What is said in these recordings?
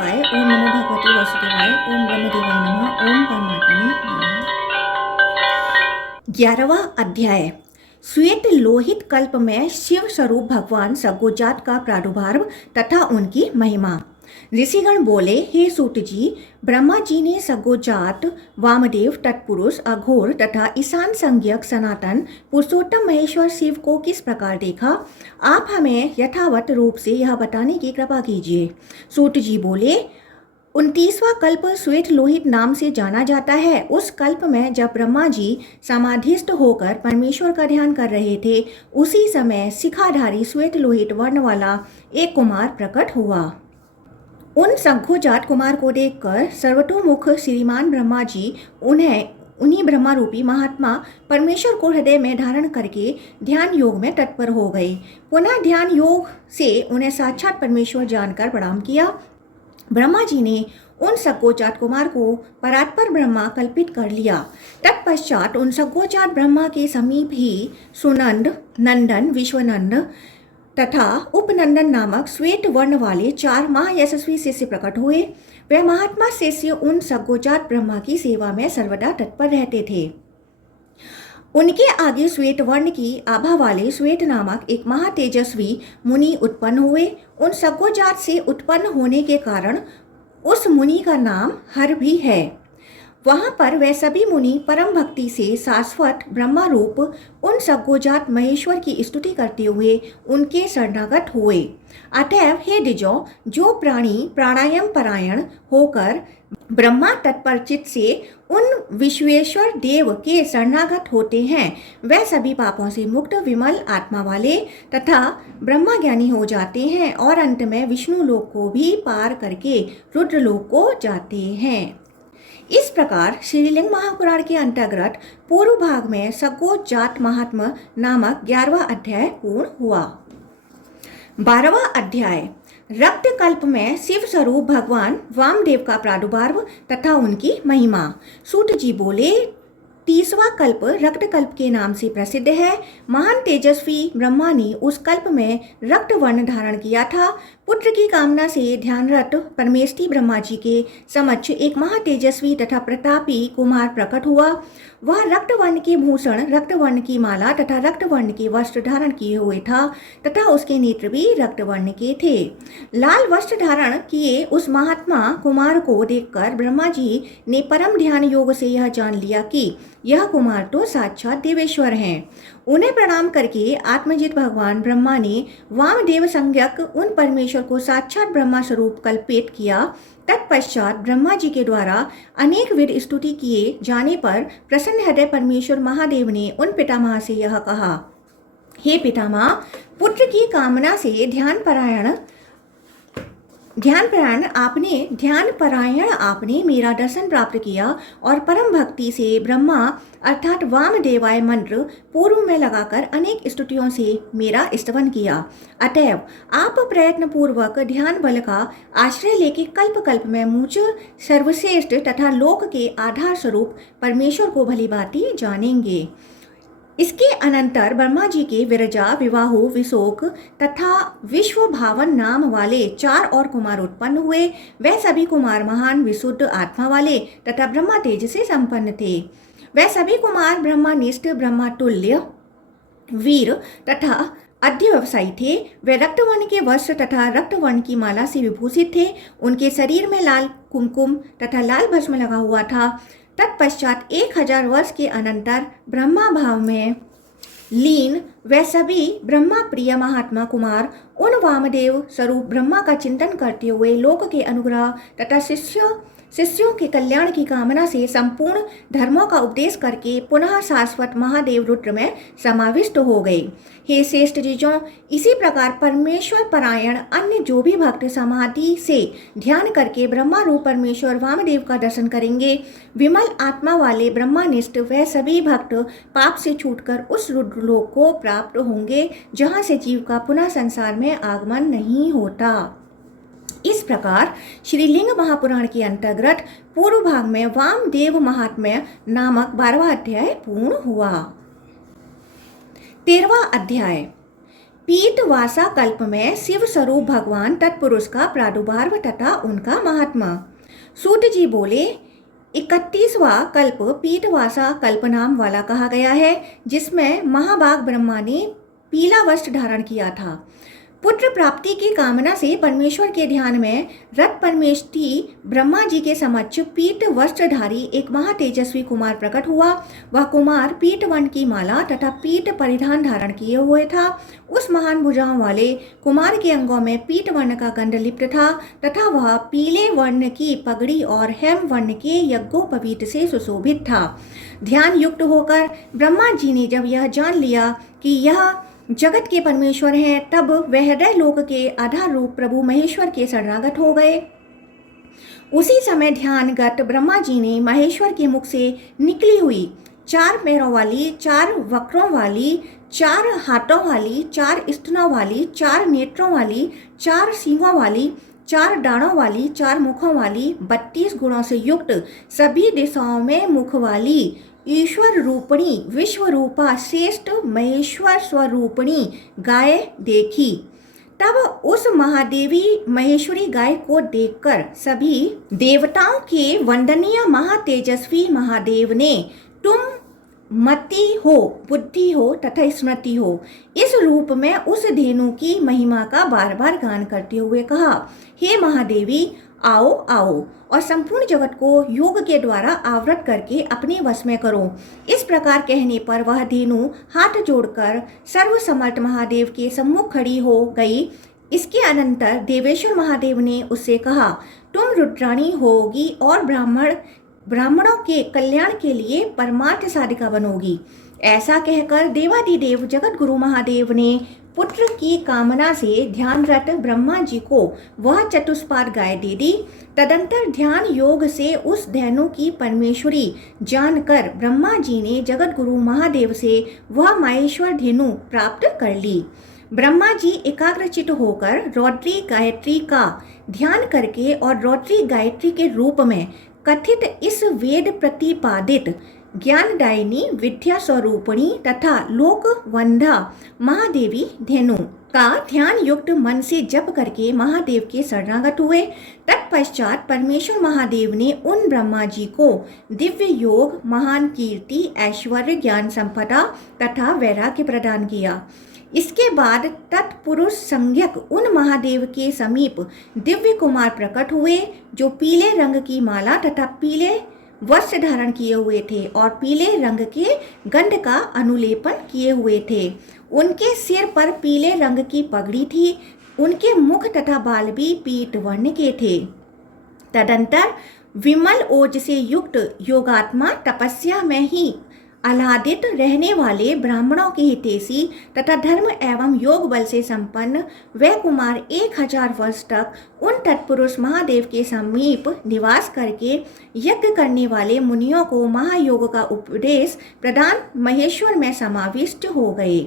वासुदेवाय, ओम नमो भगवते वासुदेवाय, ओम ब्रह्मदेवाय नमः, ओम परमात्मने नमः। 11वां अध्याय। श्वेत लोहित कल्प में शिव स्वरूप भगवान सगोजात का प्रादुर्भाव तथा उनकी महिमा। ऋषिगण बोले, हे सूत जी, ब्रह्मा जी ने सगोजात, वामदेव, तत्पुरुष, अघोर तथा ईशान संज्ञक सनातन पुरुषोत्तम महेश्वर शिव को किस प्रकार देखा, आप हमें यथावत रूप से यह बताने की कृपा कीजिए। सूत जी बोले, 29वां कल्प श्वेत लोहित नाम से जाना जाता है। उस कल्प में जब ब्रह्मा जी समाधिस्थ होकर परमेश्वर का ध्यान कर रहे थे, उसी समय शिखाधारी श्वेत लोहित वर्ण वाला एक कुमार प्रकट हुआ। उन सघोजात कुमार को देखकर सर्वतोमुख श्रीमान ब्रह्मा जी उन्हीं ब्रह्मा रूपी महात्मा परमेश्वर को हृदय में धारण करके ध्यान योग में तत्पर हो गए। पुनः ध्यान योग से उन्हें साक्षात परमेश्वर जानकर प्रणाम किया। ब्रह्मा जी ने उन सगोजात कुमार को परात्पर ब्रह्मा कल्पित कर लिया। तत्पश्चात उन सगोजात ब्रह्मा के समीप ही सुनंद, नंदन, विश्वनंद तथा उपनंदन नामक श्वेत वर्ण वाले 4 महायशस्वी शिष्य प्रकट हुए। वे महात्मा शिष्य उन सगोजात ब्रह्मा की सेवा में सर्वदा तत्पर रहते थे। उनके आगे श्वेत वर्ण की आभा वाले श्वेत नामक एक महातेजस्वी मुनि उत्पन्न हुए। उन सगोजात से उत्पन्न होने के कारण उस मुनि का नाम हर भी है। वहां पर वे सभी मुनि परम भक्ति से शाश्वत ब्रह्मा रूप उन सगोजात महेश्वर की स्तुति करते हुए उनके शरणागत हुए। अतएव हे द्विजो, जो प्राणी प्राणायाम परायण होकर ब्रह्मा तत्पर चित्त से उन विश्वेश्वर देव के शरणागत होते हैं, वह सभी पापों से मुक्त विमल आत्मा वाले तथा ब्रह्मा ज्ञानी हो जाते हैं और अंत में विष्णु लोक को भी पार करके रुद्र लोक को जाते हैं। इस प्रकार श्रीलिंग महापुराण के अंतर्गत पूर्व भाग में सगोजात महात्मा नामक 11वां अध्याय पूर्ण हुआ। 12वां अध्याय। रक्त कल्प में शिव स्वरूप भगवान वामदेव का प्रादुर्भाव तथा उनकी महिमा। सूत जी बोले, 30वां कल्प रक्त कल्प के नाम से प्रसिद्ध है। महान तेजस्वी ब्रह्मा ने उस कल्प में रक्त वर्ण धारण किया था। पुत्र की कामना से ध्यानरत परमेष्ठी ब्रह्मा जी के समक्ष एक महातेजस्वी तथा प्रतापी कुमार प्रकट हुआ। वह रक्त वर्ण के भूषण, रक्त वर्ण की माला तथा रक्त वर्ण के वस्त्र धारण किए हुए था तथा उसके नेत्र भी रक्त वर्ण के थे। लाल वस्त्र धारण किए उस महात्मा कुमार को देखकर ब्रह्मा जी ने परम ध्यान योग से यह जान लिया कि यह कुमार तो साक्षात देवेश्वर हैं। उन्हें प्रणाम करके आत्मजित भगवान ब्रह्मा ने वामदेव संज्ञक उन परमेश्वर को साक्षात ब्रह्मा स्वरूप कल्पित किया। तत्पश्चात ब्रह्मा जी के द्वारा अनेक विध स्तुति किए जाने पर प्रसन्न हृदय परमेश्वर महादेव ने उन पितामह से यह कहा, हे पितामह, पुत्र की कामना से ध्यान परायण आपने मेरा दर्शन प्राप्त किया और परम भक्ति से ब्रह्मा अर्थात वामदेवाय मंत्र पूर्व में लगाकर अनेक स्तुतियों से मेरा स्तवन किया। अतएव आप प्रयत्न पूर्वक ध्यान बल का आश्रय लेके कल्प कल्प में मुझ सर्वश्रेष्ठ तथा लोक के आधार स्वरूप परमेश्वर को भली भांति जानेंगे। इसके अनंतर ब्रह्मा जी के विरजा, विवाहु, विशोक तथा विश्व भावन नाम वाले 4 और कुमार उत्पन्न हुए। वह सभी कुमार महान विशुद्ध आत्मा वाले तथा ब्रह्मा तेज से संपन्न थे। वह सभी कुमार ब्रह्मानिष्ठ, ब्रह्मातुल्य, वीर तथा अध्यवसायी थे। वे रक्तवर्ण के वस्त्र तथा रक्तवर्ण की माला से विभूषित थे। उनके शरीर में लाल कुमकुम तथा लाल भस्म लगा हुआ था। तत्पश्चात 1000 वर्ष के अनंतर ब्रह्मा भाव में लीन वे सभी ब्रह्मा प्रिय महात्मा कुमार उन वामदेव स्वरूप ब्रह्मा का चिंतन करते हुए लोक के अनुग्रह तथा शिष्यों के कल्याण की कामना से संपूर्ण धर्मों का उपदेश करके पुनः शाश्वत महादेव रुद्र में समाविष्ट हो गए। हे श्रेष्ठ जीजों, इसी प्रकार परमेश्वर परायण अन्य जो भी भक्त समाधि से ध्यान करके ब्रह्मा रूप परमेश्वर वामदेव का दर्शन करेंगे, विमल आत्मा वाले ब्रह्मानिष्ठ वह सभी भक्त पाप से छूटकर उस रुद्र लोक को प्राप्त होंगे जहाँ से जीव का पुनः संसार में आगमन नहीं होता। इस प्रकार श्रीलिंग महापुराण के अंतर्गत पूर्व भाग में वामदेव महात्म्य नामक 12वां अध्याय पूर्ण हुआ। 13वां अध्याय। पीतवासा कल्प में शिव स्वरूप भगवान तत्पुरुष का प्रादुर्भाव तथा उनका महात्मा। सूत जी बोले, 31वां कल्प पीतवासा कल्प नाम वाला कहा गया है, जिसमें महाभाग ब्रह्मा ने पीला वस्त्र धारण किया था। पुत्र प्राप्ति की कामना से परमेश्वर के ध्यान में रत परमेष्ठी ब्रह्मा जी के समक्ष पीत वस्त्रधारी एक महातेजस्वी कुमार प्रकट हुआ। वह कुमार पीत वर्ण की माला तथा पीत परिधान धारण किए हुए था। उस महान भुजाओं वाले कुमार के अंगों में पीत वर्ण का गंध लिप्त था तथा वह पीले वर्ण की पगड़ी और हेम वर्ण के यज्ञोपवीत से सुशोभित था। ध्यान युक्त होकर ब्रह्मा जी ने जब यह जान लिया कि यह जगत के परमेश्वर हैं, तब वह हृदय लोक के आधार रूप प्रभु महेश्वर के शरणागत हो गए। उसी समय ध्यानगत ब्रह्मा जी ने महेश्वर के मुख से निकली हुई 4 पैरों वाली, 4 वक्रों वाली, 4 हाथों वाली, 4 स्तनों वाली, 4 नेत्रों वाली, 4 सींगों वाली, 4 डाँड़ों वाली, 4 मुखों वाली, 32 गुणों से युक्त, सभी दिशाओं में मुख वाली, ईश्वर रूपणी विश्व रूपा श्रेष्ठ महेश्वर स्वरूपणी गाय देखी। तब उस महादेवी महेश्वरी गाय को देखकर सभी देवताओं के वंदनीय महातेजस्वी महादेव ने, तुम मति हो, बुद्धि हो तथा स्मृति हो, इस रूप में उस धेनु की महिमा का बार बार गान करते हुए कहा, हे महादेवी, आओ आओ और संपूर्ण जगत को योग के द्वारा आवृत करके अपने वश में करो। इस प्रकार कहने पर वह धेनु हाथ जोड़कर सर्वसमर्थ महादेव के सम्मुख खड़ी हो गई। इसके अनंतर देवेश्वर महादेव ने उससे कहा, तुम रुद्राणी होगी और ब्राह्मणों के कल्याण के लिए परमार्थ साधिका बनोगी। ऐसा कहकर देवादिदेव जगत गुरु महादेव ने पुत्र की कामना से ध्यानरत ब्रह्मा जी को वह चतुष्पाद गाय दे दी। तदंतर ध्यान योग से उस धेनु की परमेश्वरी जानकर ब्रह्मा जी ने जगत गुरु महादेव से वह माहेश्वर धेनु प्राप्त कर ली। ब्रह्मा जी एकाग्रचित होकर रौद्री गायत्री का ध्यान करके और रौद्री गायत्री के रूप में कथित इस वेद प्रतिपादित ज्ञानदायिनी विद्या स्वरूपणी तथा लोकवंधा महादेवी धेनु का ध्यान युक्त मन से जप करके महादेव के शरणागत हुए। तत्पश्चात परमेश्वर महादेव ने उन ब्रह्मा जी को दिव्य योग, महान कीर्ति, ऐश्वर्य, ज्ञान संपदा तथा वैराग्य प्रदान किया। इसके बाद तत्पुरुष संज्ञक उन महादेव के समीप दिव्य कुमार प्रकट हुए, जो पीले रंग की माला तथा पीले वस्त्र धारण किए हुए थे और पीले रंग के गंध का अनुलेपन किए हुए थे। उनके सिर पर पीले रंग की पगड़ी थी। उनके मुख तथा बाल भी पीत वर्ण के थे। तदंतर विमल ओज से युक्त योगात्मा तपस्या में ही आह्लादित रहने वाले ब्राह्मणों के हितैषी तथा धर्म एवं योग बल से संपन्न वह कुमार 1000 वर्ष तक उन तत्पुरुष महादेव के समीप निवास करके यज्ञ करने वाले मुनियों को महायोग का उपदेश प्रदान महेश्वर में समाविष्ट हो गए।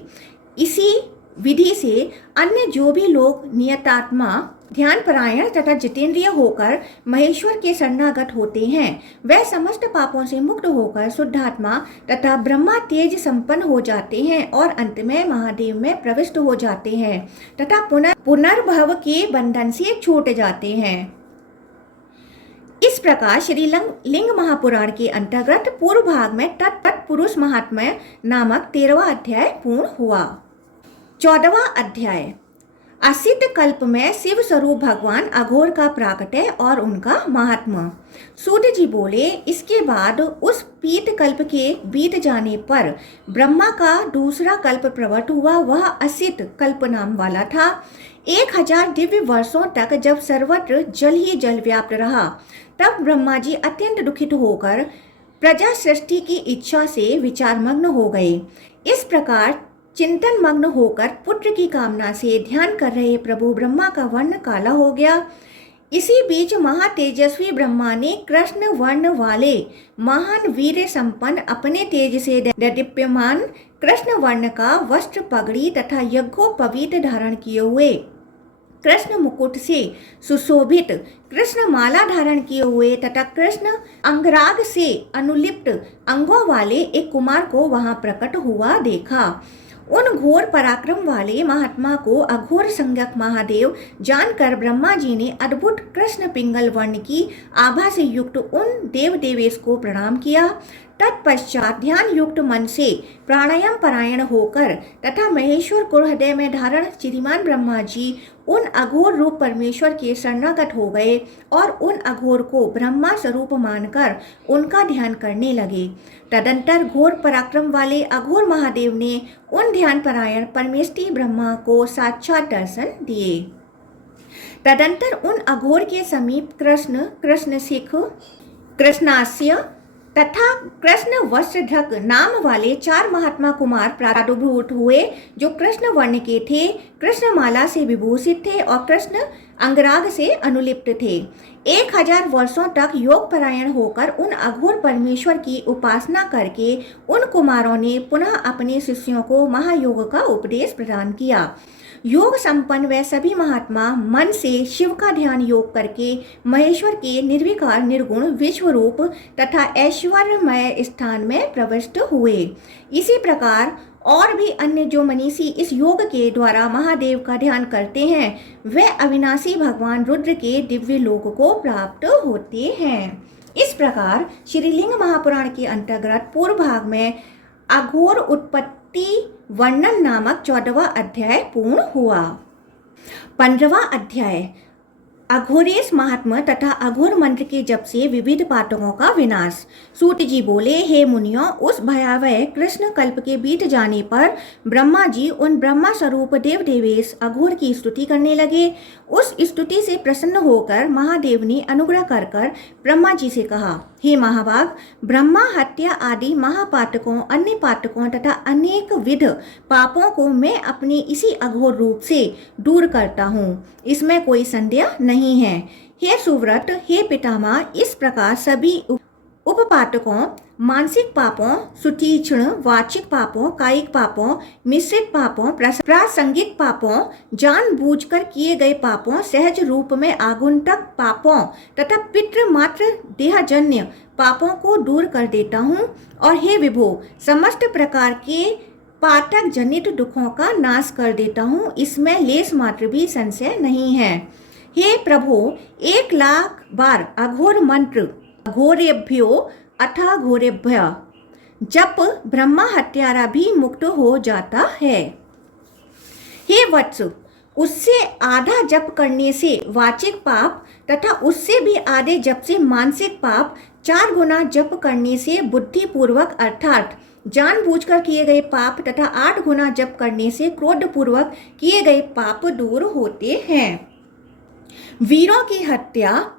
इसी विधि से अन्य जो भी लोग नियतात्मा, ध्यानपरायण तथा जितेंद्रिय होकर महेश्वर के शरणागत होते हैं, वह समस्त पापों से मुक्त होकर शुद्धात्मा तथा ब्रह्मा तेज संपन्न हो जाते हैं और अंत में महादेव में प्रविष्ट हो जाते हैं तथा पुनर्भव के बंधन से छूट जाते हैं। इस प्रकार श्री लिंग महापुराण के अंतर्गत पूर्व भाग में तत्पुरुष महात्म्य नामक 13वां अध्याय पूर्ण हुआ। 14वां अध्याय असित कल्प में शिव स्वरूप भगवान अघोर का प्राकट्य और उनका महात्मा। सूत जी बोले, इसके बाद उस पीत कल्प के बीत जाने पर ब्रह्मा का दूसरा कल्प प्रवट हुआ। वह असित कल्प नाम वाला था। 1000 दिव्य वर्षों तक जब सर्वत्र जल ही जल व्याप्त रहा, तब ब्रह्मा जी अत्यंत दुखित होकर प्रजा सृष्टि की इच्छा से विचारमग्न हो गए। इस प्रकार चिंतन मग्न होकर पुत्र की कामना से ध्यान कर रहे प्रभु ब्रह्मा का वर्ण काला हो गया। इसी बीच महातेजस्वी ब्रह्मा ने कृष्ण वर्ण वाले महान वीर संपन्न अपने तेज से दीप्यमान कृष्ण वर्ण का वस्त्र, पगड़ी तथा यज्ञोपवीत धारण किए हुए, कृष्ण मुकुट से सुशोभित, कृष्ण माला धारण किए हुए तथा कृष्ण अंगराग से अनुलिप्त अंगों वाले एक कुमार को वहां प्रकट हुआ देखा। उन घोर पराक्रम वाले महात्मा को अघोर संज्ञक महादेव जानकर ब्रह्मा जी ने अद्भुत कृष्ण पिंगल वर्ण की आभा से युक्त उन देव देवेश को प्रणाम किया। तत्पश्चात ध्यान युक्त मन से प्राणायाम परायण होकर तथा महेश्वर को हृदय में धारण श्रीमान ब्रह्मा जी उन अघोर रूप परमेश्वर के शरणागत हो गए और उन अघोर को ब्रह्मा स्वरूप मानकर उनका ध्यान करने लगे। तदंतर घोर पराक्रम वाले अघोर महादेव ने उन ध्यान परायण परमेष्टि ब्रह्मा को साक्षात दर्शन दिए। तदंतर उन अघोर के समीप कृष्ण सिख, कृष्णास्य तथा कृष्ण वस्त्रधक नाम वाले 4 महात्मा कुमार प्रादुर्भूत हुए, जो कृष्ण वर्ण के थे, कृष्णमाला से विभूषित थे और कृष्ण अंगराग से अनुलिप्त थे। 1000 वर्षों तक योग परायण होकर उन अघोर परमेश्वर की उपासना करके उन कुमारों ने पुनः अपने शिष्यों को महायोग का उपदेश प्रदान किया। योग संपन्न वह सभी महात्मा मन से शिव का ध्यान योग करके महेश्वर के निर्विकार निर्गुण विश्व रूप तथा ऐश्वर्यमय स्थान में प्रविष्ट हुए। इसी प्रकार और भी अन्य जो मनीषी इस योग के द्वारा महादेव का ध्यान करते हैं, वे अविनाशी भगवान रुद्र के दिव्य लोक को प्राप्त होते हैं। इस प्रकार श्रीलिंग महापुराण के अंतर्गत पूर्व भाग में अघोर उत्पत्ति वर्णन नामक 14वां अध्याय पूर्ण हुआ। 15वां अध्याय अघोरेश महात्मा तथा अघोर मंत्र के जप से विविध पातकों का विनाश। सूत जी बोले, हे मुनियों, उस भयावह कृष्ण कल्प के बीत जाने पर ब्रह्मा जी उन ब्रह्मा स्वरूप देव देवेश अघोर की स्तुति करने लगे। उस स्तुति से प्रसन्न होकर महादेव ने अनुग्रह कर ब्रह्मा जी से कहा, हे महाभाग, ब्रह्मा हत्या आदि महापातकों, अन्य पातकों तथा अनेक विध पापों को मैं अपने इसी अघोर रूप से दूर करता हूँ, इसमें कोई संदेह नहीं है। हे सुव्रत, हे पितामह, इस प्रकार सभी उपपातकों, मानसिक पापों, सुतीक्ष्ण वाचिक पापों, कायिक पापों, मिश्रित पापों, प्रासंगिक पापों, जानबूझकर किए गए पापों, सहज रूप में आगुंतक पापों तथा पितृमात्र देहजन्य पापों को दूर कर देता हूँ। और हे विभो, समस्त प्रकार के पातक जनित दुखों का नाश कर देता हूँ, इसमें लेस मात्र भी संशय नहीं है। हे प्रभो, 1,00,000 बार अघोर मंत्र अघोरेभ्यो अथा घोरेभ्य जप ब्रह्मा हत्यारा भी मुक्त हो जाता है। हे वत्स, उससे आधा जप करने से वाचिक पाप तथा उससे भी आधे जप से मानसिक पाप, 4 गुना जप करने से बुद्धिपूर्वक अर्थात जानबूझकर किए गए पाप तथा 8 गुना जप करने से क्रोधपूर्वक किए गए पाप दूर होते हैं। वीरों की हत्या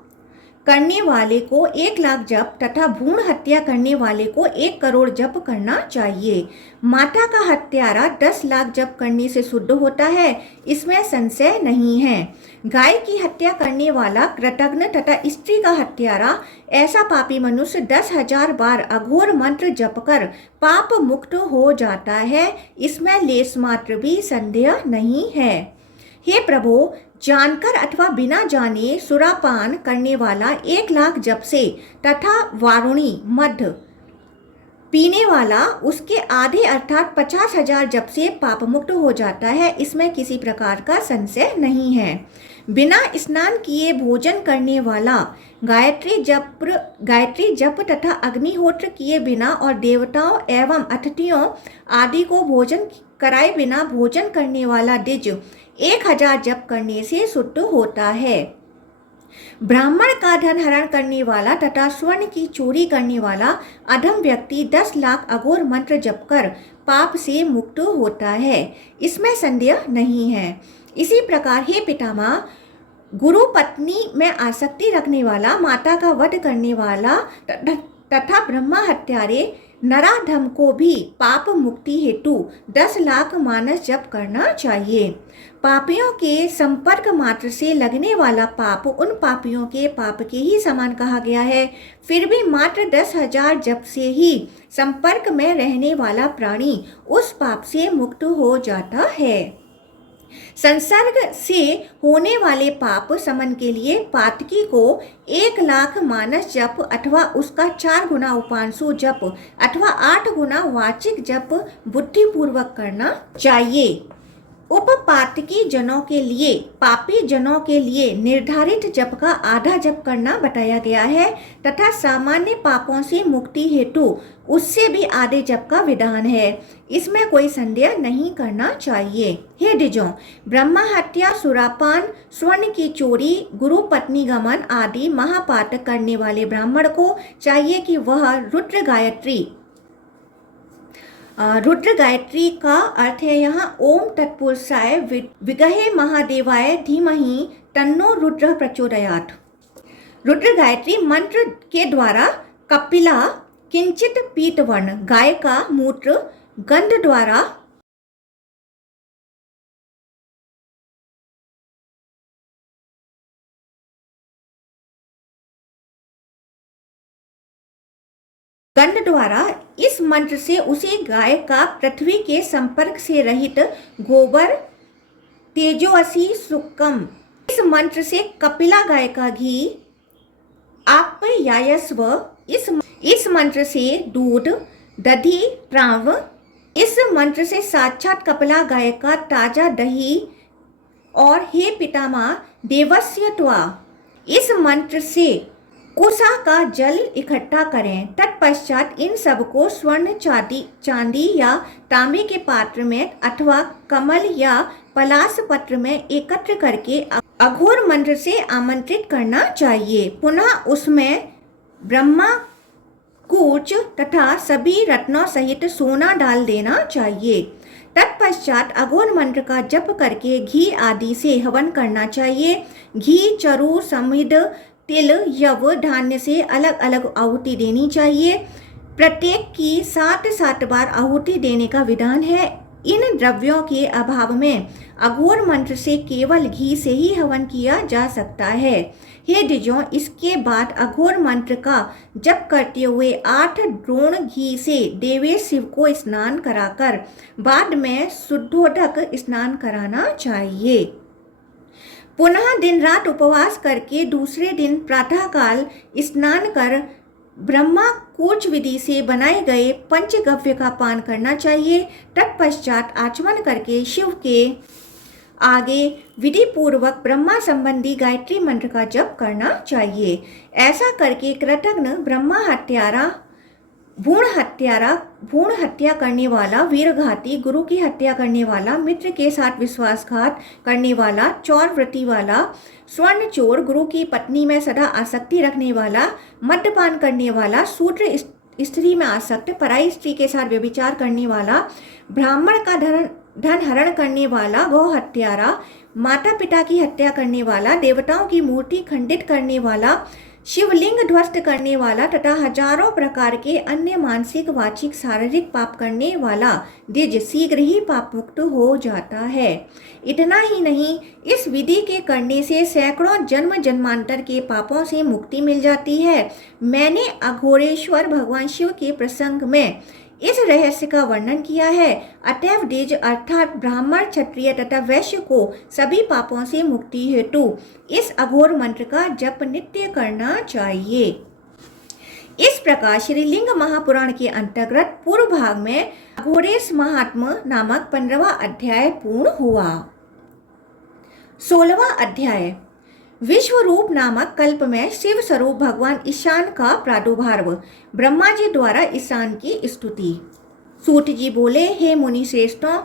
करने वाले को 1,00,000 जप तथा भ्रूण हत्या करने वाले को 1 करोड़ जप करना चाहिए। माता का हत्यारा 10,00,000 जप करने से शुद्ध होता है, इसमें संशय नहीं है। गाय की हत्या करने वाला कृतघ्न तथा स्त्री का हत्यारा ऐसा पापी मनुष्य 10,000 बार अघोर मंत्र जप कर पाप मुक्त हो जाता है, इसमें लेस मात्र भी संदेह नहीं है। हे प्रभु, जानकर अथवा बिना जाने सुरापान करने वाला 1,00,000 जप से तथा वारुणी मध पीने वाला उसके आधे अर्थात 50,000 जप से पाप मुक्त हो जाता है, इसमें किसी प्रकार का संशय नहीं है। बिना स्नान किए भोजन करने वाला गायत्री जप तथा अग्निहोत्र किए बिना और देवताओं एवं अतिथियों आदि को भोजन कराए बिना भोजन करने वाला द्विज 1,000 जप करने से शुद्ध होता है। ब्राह्मण का धन हरण करने वाला तथा स्वर्ण की चोरी करने वाला अधम व्यक्ति 10,00,000 अघोर मंत्र जप कर पाप से मुक्त होता है, इसमें संदेह नहीं है। इसी प्रकार हे पितामह, गुरु पत्नी में आसक्ति रखने वाला, माता का वध करने वाला तथा ब्रह्मा हत्यारे नराधम को भी पाप मुक्ति हेतु 10,00,000 मानस जप करना चाहिए। पापियों के संपर्क मात्र से लगने वाला पाप उन पापियों के पाप के ही समान कहा गया है, फिर भी मात्र 10,000 जप से ही संपर्क में रहने वाला प्राणी उस पाप से मुक्त हो जाता है। संसर्ग से होने वाले पाप समन के लिए पातकी को 1,00,000 मानस जप अथवा उसका 4 गुना उपांशु जप अथवा 8 गुना वाचिक जप बुद्धिपूर्वक करना चाहिए। उपपातकी जनों के लिए, पापी जनों के लिए निर्धारित जप का आधा जप करना बताया गया है तथा सामान्य पापों से मुक्ति हेतु उससे भी आधे जप का विधान है। इसमें कोई संदेह नहीं करना चाहिए। हे द्विजों, ब्रह्मा हत्या, सुरापान, स्वर्ण की चोरी, गुरु पत्नी गमन आदि महापातक करने वाले ब्राह्मण को चाहिए कि वह रुद्र गायत्री का अर्थ है यहाँ ओम तत्पुरुषाय विगहे महादेवाय धीमहि तन्नो रुद्र प्रचोदयात्। रुद्र गायत्री मंत्र के द्वारा कपिला किंचित पीतवर्ण गाय का मूत्र गंध द्वारा इस मंत्र से उसी गाय का पृथ्वी के संपर्क से रहित गोबर तेजोअसी सुक्कम, इस मंत्र से कपिला गाय का घी आप्यायस्व, इस मंत्र से दूध दधि प्राव, इस मंत्र से साक्षात कपिला गाय का ताजा दही और हे पितामह देवस्य त्वा, इस मंत्र से कुसा का जल इकट्ठा करें। तत्पश्चात इन सबको स्वर्ण चांदी या तांबे के पात्र में अथवा कमल या पलास पत्र में एकत्र करके अघोर मंत्र से आमंत्रित करना चाहिए। पुनः उसमें ब्रह्मा कूच तथा सभी रत्नों सहित सोना डाल देना चाहिए। तत्पश्चात अघोर मंत्र का जप करके घी आदि से हवन करना चाहिए। घी, चरु, समिध, तिल, यव, धान्य से अलग अलग आहुति देनी चाहिए। प्रत्येक की 7 बार आहुति देने का विधान है। इन द्रव्यों के अभाव में अघोर मंत्र से केवल घी से ही हवन किया जा सकता है। हे द्विजों, इसके बाद अघोर मंत्र का जप करते हुए 8 द्रोण घी से देवेश शिव को स्नान कराकर बाद में शुद्धोदक स्नान कराना चाहिए। पुनः दिन रात उपवास करके दूसरे दिन प्रातःकाल स्नान कर ब्रह्मा कूच विधि से बनाए गए पंचगव्य का पान करना चाहिए। तत्पश्चात आचमन करके शिव के आगे विधि पूर्वक ब्रह्मा संबंधी गायत्री मंत्र का जप करना चाहिए। ऐसा करके कृतघ्न ब्रह्मा हत्यारा, भ्रूण हत्या करने वाला, वीरघाती, गुरु की हत्या करने वाला, मित्र के साथ विश्वासघात करने वाला, चौर वृत्ति वाला, स्वर्ण चोर, गुरु की पत्नी में सदा आसक्ति रखने वाला, मद्यपान करने वाला, शूद्र स्त्री में आसक्त, पराई स्त्री के साथ व्यभिचार करने वाला, ब्राह्मण का धन हरण करने वाला, गौ हत्यारा, माता पिता की हत्या करने वाला, देवताओं की मूर्ति खंडित करने वाला, शिवलिंग ध्वस्त करने वाला तथा हजारों प्रकार के अन्य मानसिक, वाचिक, शारीरिक पाप करने वाला द्विज शीघ्र ही पाप मुक्त हो जाता है। इतना ही नहीं, इस विधि के करने से सैकड़ों जन्म जन्मांतर के पापों से मुक्ति मिल जाती है। मैंने अघोरेश्वर भगवान शिव के प्रसंग में इस रहस्य का वर्णन किया है। अतएव द्विज अर्थात ब्राह्मण, क्षत्रिय तथा वैश्य को सभी पापों से मुक्ति हेतु इस अघोर मंत्र का जप नित्य करना चाहिए। इस प्रकार श्रीलिंग महापुराण के अंतर्गत पूर्व भाग में अघोरेश महात्म नामक 15वां अध्याय पूर्ण हुआ। 16वां अध्याय विश्व रूप नामक कल्प में शिव स्वरूप भगवान ईशान का प्रादुर्भाव। ब्रह्मा जी द्वारा ईशान की स्तुति। सूत जी बोले, हे मुनि श्रेष्ठों,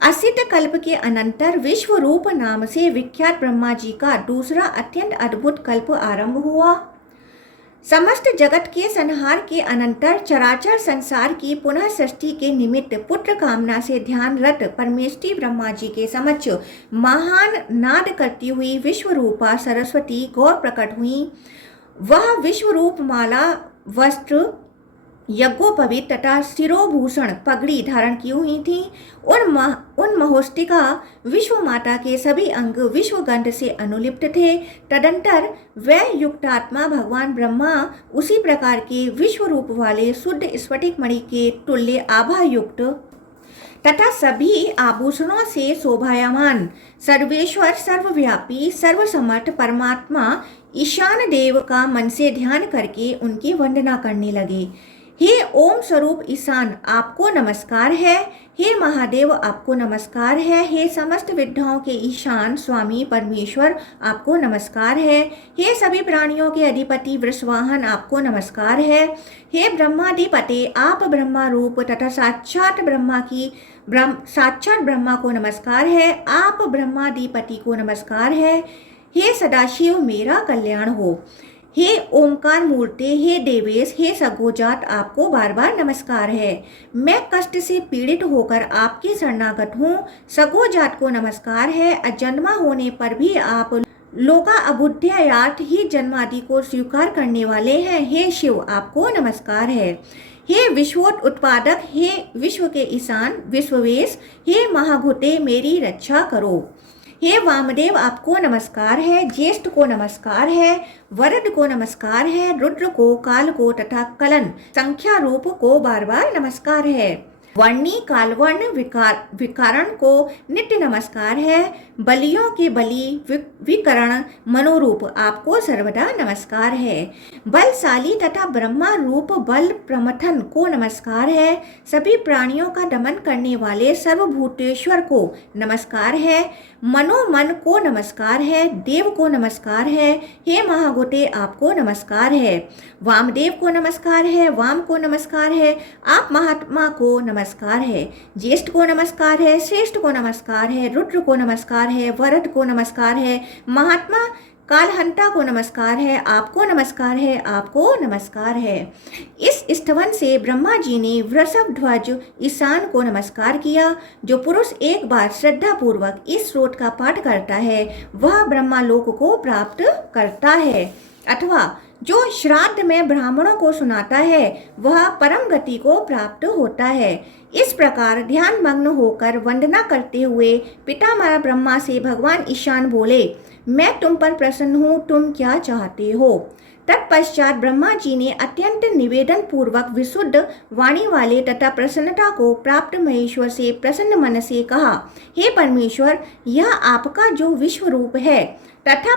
असित कल्प के अनंतर विश्व रूप नाम से विख्यात ब्रह्मा जी का दूसरा अत्यंत अद्भुत कल्प आरंभ हुआ। समस्त जगत के संहार के अनंतर चराचर संसार की पुनः सृष्टि के निमित्त पुत्र कामना से ध्यानरत परमेष्ठी ब्रह्मा जी के समक्ष महान नाद करती हुई विश्वरूपा सरस्वती गौर प्रकट हुई। वह विश्वरूप माला, वस्त्र, यज्ञोपवीत तथा शिरोभूषण पगड़ी धारण की हुई थी। उन महोष्टिका विश्व माता के सभी अंग विश्वगंध से अनुलिप्त थे। तदंतर वह युक्तात्मा भगवान ब्रह्मा उसी प्रकार के विश्व रूप वाले शुद्ध स्फटिक मणि के तुल्य आभा युक्त तथा सभी आभूषणों से शोभायमान सर्वेश्वर, सर्वव्यापी, सर्वसमर्थ परमात्मा ईशान देव का मन से ध्यान करके उनकी वंदना करने लगे। हे ओम स्वरूप ईशान, आपको नमस्कार है। हे महादेव, आपको नमस्कार है। हे समस्त विद्याओं के ईशान स्वामी परमेश्वर, आपको नमस्कार है। हे सभी प्राणियों के अधिपति वृषवाहन, आपको नमस्कार है। हे ब्रह्माधिपते, आप ब्रह्मा रूप तथा साक्षात ब्रह्मा को नमस्कार है। आप ब्रह्माधिपति को नमस्कार है। हे सदाशिव, मेरा कल्याण हो। हे ओमकार मूर्ति, हे देवेश, हे सगोजात, आपको बार बार नमस्कार है। मैं कष्ट से पीड़ित होकर आपके शरणागत हूँ। सगोजात को नमस्कार है। अजन्मा होने पर भी आप लोका अबुद्धयार्थ ही जन्मादि को स्वीकार करने वाले हैं। हे शिव, आपको नमस्कार है। हे विश्वोत उत्पादक, हे विश्व के ईशान विश्ववेश, हे महाभूते, मेरी रक्षा करो। हे वामदेव, आपको नमस्कार है। ज्येष्ठ को नमस्कार है। वरद को नमस्कार है। रुद्र को, काल को तथा कलन संख्या रूप को बार बार नमस्कार है। वर्णी कालवर्ण विकारण को नित्य नमस्कार है। बलियों के बलि विकरण मनोरूप, आपको सर्वदा नमस्कार है। बलशाली तथा ब्रह्मा रूप बल प्रमथन को नमस्कार है। सभी प्राणियों का दमन करने वाले सर्वभूतेश्वर को नमस्कार है। मनोमन को नमस्कार है। देव को नमस्कार है। हे महागुते, आपको नमस्कार है। वामदेव को नमस्कार है। वाम को नमस्कार है। आप महात्मा को नमस्कार है। ज्येष्ठ को नमस्कार है। श्रेष्ठ को नमस्कार है। रुद्र को नमस्कार है। वरद को नमस्कार है। महात्मा कालहंता को नमस्कार है। आपको नमस्कार है। आपको नमस्कार है। इस स्तवन से ब्रह्मा जी ने वृषभ ध्वज ईशान को नमस्कार किया। जो पुरुष एक बार श्रद्धा पूर्वक इस श्लोक का पाठ करता है वह ब्रह्मालोक को प्राप्त करता है, अथवा जो श्राद्ध में ब्राह्मणों को सुनाता है वह परम गति को प्राप्त होता है। इस प्रकार ध्यान मग्न होकर वंदना करते हुए पितामह ब्रह्मा से भगवान ईशान बोले, मैं तुम पर प्रसन्न हूँ, तुम क्या चाहते हो। तत्पश्चात ब्रह्मा जी ने अत्यंत निवेदन पूर्वक विशुद्ध वाणी वाले तथा प्रसन्नता को प्राप्त महेश्वर से प्रसन्न मन से कहा, हे परमेश्वर, यह आपका जो विश्व रूप है तथा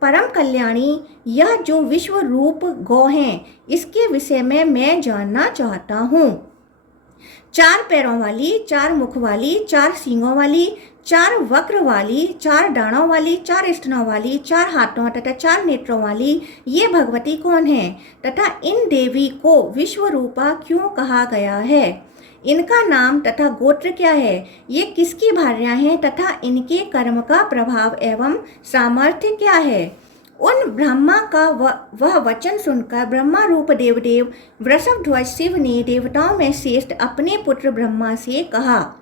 परम कल्याणी यह जो विश्व रूप गौ है, इसके विषय में मैं जानना चाहता हूँ। 4 पैरों वाली, 4 मुख वाली, 4 सींगों वाली, 4 वक्र वाली, 4 डाणों वाली, 4 स्तनों वाली, 4 हाथों तथा 4 नेत्रों वाली ये भगवती कौन है तथा इन देवी को विश्व रूपा क्यों कहा गया है। इनका नाम तथा गोत्र क्या है, ये किसकी भार्या हैं तथा इनके कर्म का प्रभाव एवं सामर्थ्य क्या है। उन ब्रह्मा का वह वचन सुनकर ब्रह्मा रूप देवदेव वृषभ ध्वज शिव ने देवताओं में श्रेष्ठ अपने पुत्र ब्रह्मा से कहा,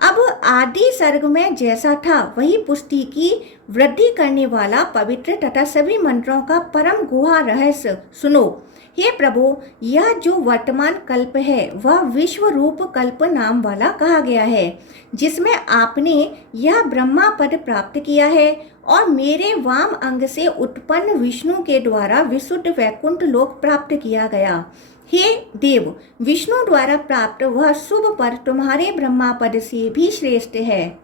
अब आदि सर्ग में जैसा था वही पुष्टि की वृद्धि करने वाला पवित्र तथा सभी मंत्रों का परम गुहा रहस्य सुनो। हे प्रभु, यह जो वर्तमान कल्प है वह विश्व रूप कल्प नाम वाला कहा गया है, जिसमें आपने यह ब्रह्मा पद प्राप्त किया है और मेरे वाम अंग से उत्पन्न विष्णु के द्वारा विशुद्ध वैकुंठ लोक प्राप्त किया गया। हे देव, विष्णु द्वारा प्राप्त वह शुभ पद तुम्हारे ब्रह्मा पद से भी श्रेष्ठ है।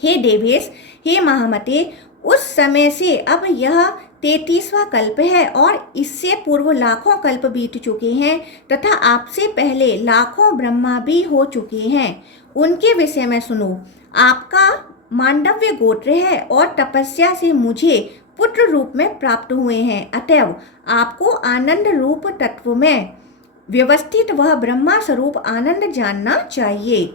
हे देवेश, हे महामते, उस समय से अब यह 33वां कल्प है और इससे पूर्व लाखों कल्प बीत चुके हैं तथा आपसे पहले लाखों ब्रह्मा भी हो चुके हैं। उनके विषय में सुनो। आपका मांडव्य गोत्र है और तपस्या से मुझे पुत्र रूप में प्राप्त हुए हैं, अतएव आपको आनंद रूप तत्व में व्यवस्थित वह ब्रह्मा स्वरूप आनंद जानना चाहिए।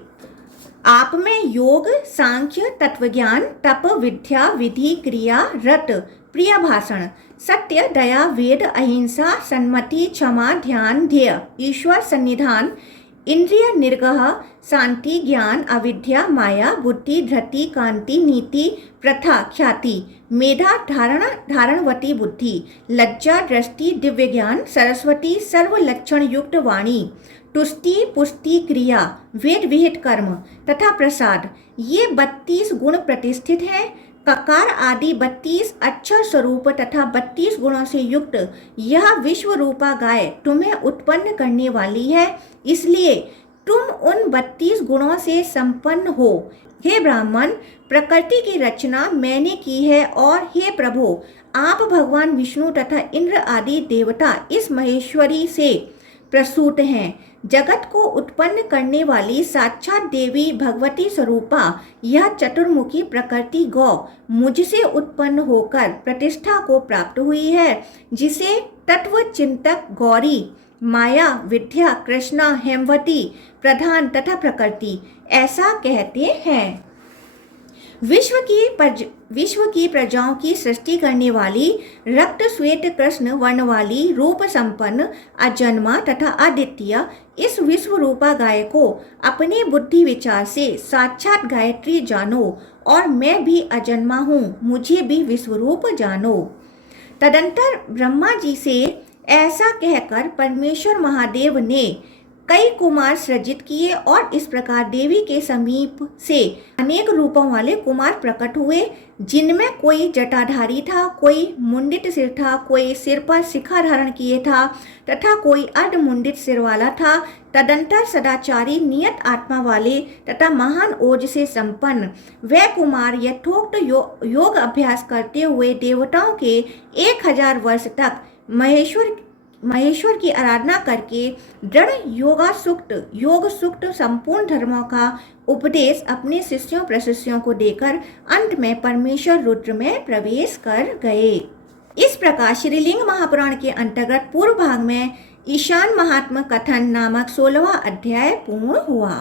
आप में योग, सांख्य, तत्वज्ञान, तप, विद्या, विधि, क्रिया, रत, प्रिय भाषण, सत्य, दया, वेद, अहिंसा, सन्मति, क्षमा, ध्यान, ध्येय, ईश्वर सन्निधान, इंद्रिय निग्रह, शांति, ज्ञान, अविद्या, माया, बुद्धि, धृति, कांति, नीति, प्रथा, ख्याति, मेधा, धारणवती बुद्धि, लज्जा, दृष्टि, दिव्य ज्ञान, सरस्वती, सर्व लक्षण युक्त वाणी, तुष्टि, पुष्टि, क्रिया, वेद विहित कर्म तथा प्रसाद, ये 32 गुण प्रतिष्ठित हैं। ककार आदि 32 अक्षर स्वरूप तथा 32 गुणों से युक्त यह विश्व रूपा गाय तुम्हें उत्पन्न करने वाली है, इसलिए तुम उन 32 गुणों से संपन्न हो। हे ब्राह्मण, प्रकृति की रचना मैंने की है और हे प्रभु, आप भगवान विष्णु तथा इंद्र आदि देवता इस महेश्वरी से प्रसूत हैं। जगत को उत्पन्न करने वाली साक्षात देवी भगवती स्वरूपा यह चतुर्मुखी प्रकृति गौ मुझसे उत्पन्न होकर प्रतिष्ठा को प्राप्त हुई है, जिसे तत्व चिंतक गौरी, माया, विद्या, कृष्णा, हेमवती, प्रधान तथा प्रकृति ऐसा कहते हैं। विश्व की प्रजाओं की सृष्टि करने वाली रक्त श्वेत कृष्ण वर्ण वाली रूप संपन्न अजन्मा तथा अद्वितीय इस विश्व रूपा गाय को अपने बुद्धि विचार से साक्षात गायत्री जानो और मैं भी अजन्मा हूँ, मुझे भी विश्वरूप जानो। तदंतर ब्रह्मा जी से ऐसा कहकर परमेश्वर महादेव ने कई कुमार सृजित किए और इस प्रकार देवी के समीप से अनेक रूपों वाले कुमार प्रकट हुए, जिनमें कोई जटाधारी था, कोई मुंडित सिर था, कोई सिर पर शिखा धारण किए था तथा कोई अर्धमुंडित सिर वाला था। तदंतर सदाचारी, नियत आत्मा वाले तथा महान ओज से संपन्न वे कुमार यथोक्त योग अभ्यास करते हुए देवताओं के 1000 वर्ष तक महेश्वर की आराधना करके दृढ़ योग सुक्त संपूर्ण धर्मों का उपदेश अपने शिष्यों प्रशिष्यों को देकर अंत में परमेश्वर रुद्र में प्रवेश कर गए। इस प्रकार श्रीलिंग महापुराण के अंतर्गत पूर्व भाग में ईशान महात्म कथन नामक 16वां अध्याय पूर्ण हुआ।